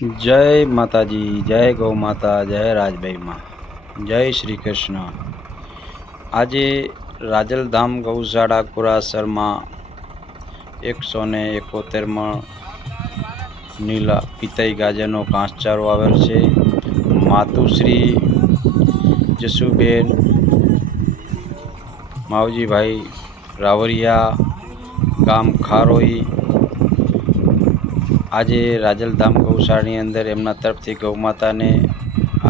જય માતાજી, જય ગૌ માતા, જય રાજભાઈમાં જય શ્રી કૃષ્ણ. આજે રાજલધામ ગૌશાળા કુરાસરમાં એકસો ને એકોતેરમાં નીલા પિતાઈ ગાજરનો ઘાસચારો આવેલ છે. માતુશ્રી જસુબેન, માવજીભાઈ રાવરિયા, ગામ ખારોઈ આજે રાજલધામ ગૌશાળાની અંદર એમના તરફથી ગૌમાતાને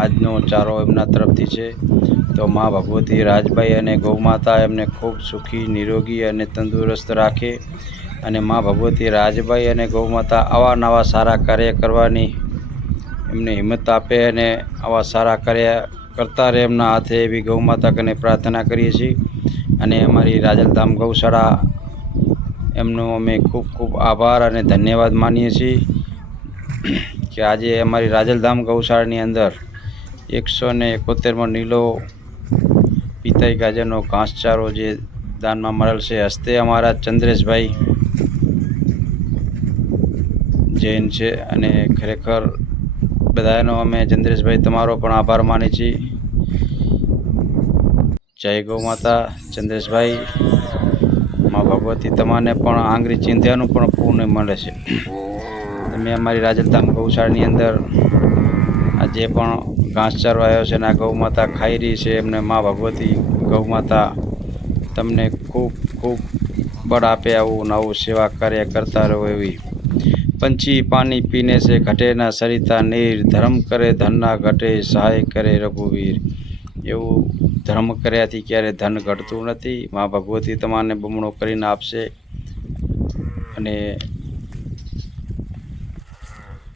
આજનો ચારો એમના તરફથી છે. તો મા ભગવતી રાજભાઈ અને ગૌમાતા એમને ખૂબ સુખી, નિરોગી અને તંદુરસ્ત રાખે અને મા ભગવતી રાજભાઈ અને ગૌમાતા આવા નવા સારા કાર્ય કરવાની એમને હિંમત આપે અને આવા સારા કાર્ય કરતા રહે એમના હાથે એવી ગૌમાતા કને પ્રાર્થના કરીએ છીએ. અને અમારી રાજલધામ ગૌશાળા એમનો અમે ખૂબ ખૂબ આભાર અને ધન્યવાદ માનીએ છીએ કે આજે અમારી રાજલધામ ગૌશાળાની અંદર એકસો ને એકોતેરમાં નીલો પિતાઈ ગાજરનો ઘાસચારો જે દાનમાં મળેલ છે, હસ્તે અમારા ચંદ્રેશભાઈ જૈન છે અને ખરેખર બધાનો અમે ચંદ્રેશભાઈ તમારો પણ આભાર માની છીએ. જય ગૌ માતા, ચંદ્રેશભાઈ. માં ભગવતી તમાને પણ આંગળી ચિંધ્યાનું પણ પૂર્ણ મળે છે. તમે અમારી રાજસ્થાન ગૌશાળાની અંદર જે પણ ઘાસચારો આવ્યો છે અને આ ગૌમાતા ખાઈ રહી છે એમને મા ભગવતી ગૌ માતા તમને ખૂબ ખૂબ બળ આપે આવું નવું સેવા કાર્ય કરતા રહો એવી. પંછી પાણી પીને છે, ઘટેના સરિતા નીર, ધર્મ કરે, ધનના ઘટે, સહાય કરે રઘુવીર. એવું ધર્મ કર્યાથી ક્યારે ધન ઘટતું નથી, મા ભગવતી તમાને બમણો કરીને આપશે. અને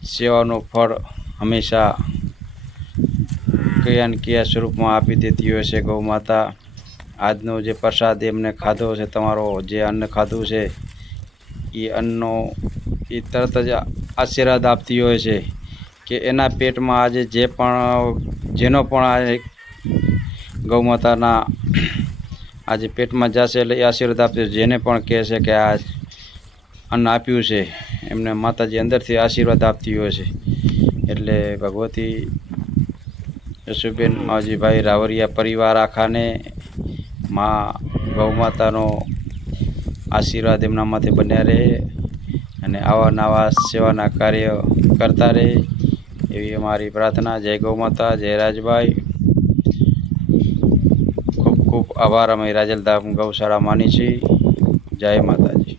સેવાનું ફળ હંમેશા કયા ને કયા સ્વરૂપમાં આપી દેતી હોય છે ગૌ માતા. આજનો જે પ્રસાદ એમને ખાધો છે, તમારો જે અન્ન ખાધું છે, એ અન્નનો, એ તરત જ આશીર્વાદ આપતી હોય છે કે એના પેટમાં આજે જે પણ, જેનો પણ આ ગૌમાતાના આજે પેટમાં જશે એટલે એ આશીર્વાદ આપશે જેને પણ કહે છે કે આ અન્ન આપ્યું છે, એમને માતાજી અંદરથી આશીર્વાદ આપતી હોય છે. એટલે ભગવતી યશુબેન માવજીભાઈ રાવરિયા પરિવાર આખાને મા ગૌ માતાનો આશીર્વાદ એમના માથે બન્યા રહે અને આવા નવા સેવાના કાર્ય કરતા રહે એવી અમારી પ્રાર્થના. જય ગૌમાતા જય રાજભાઈ. ખૂબ આભાર અમે રાજલદા ગૌશાળા માની છીએ. જય માતાજી.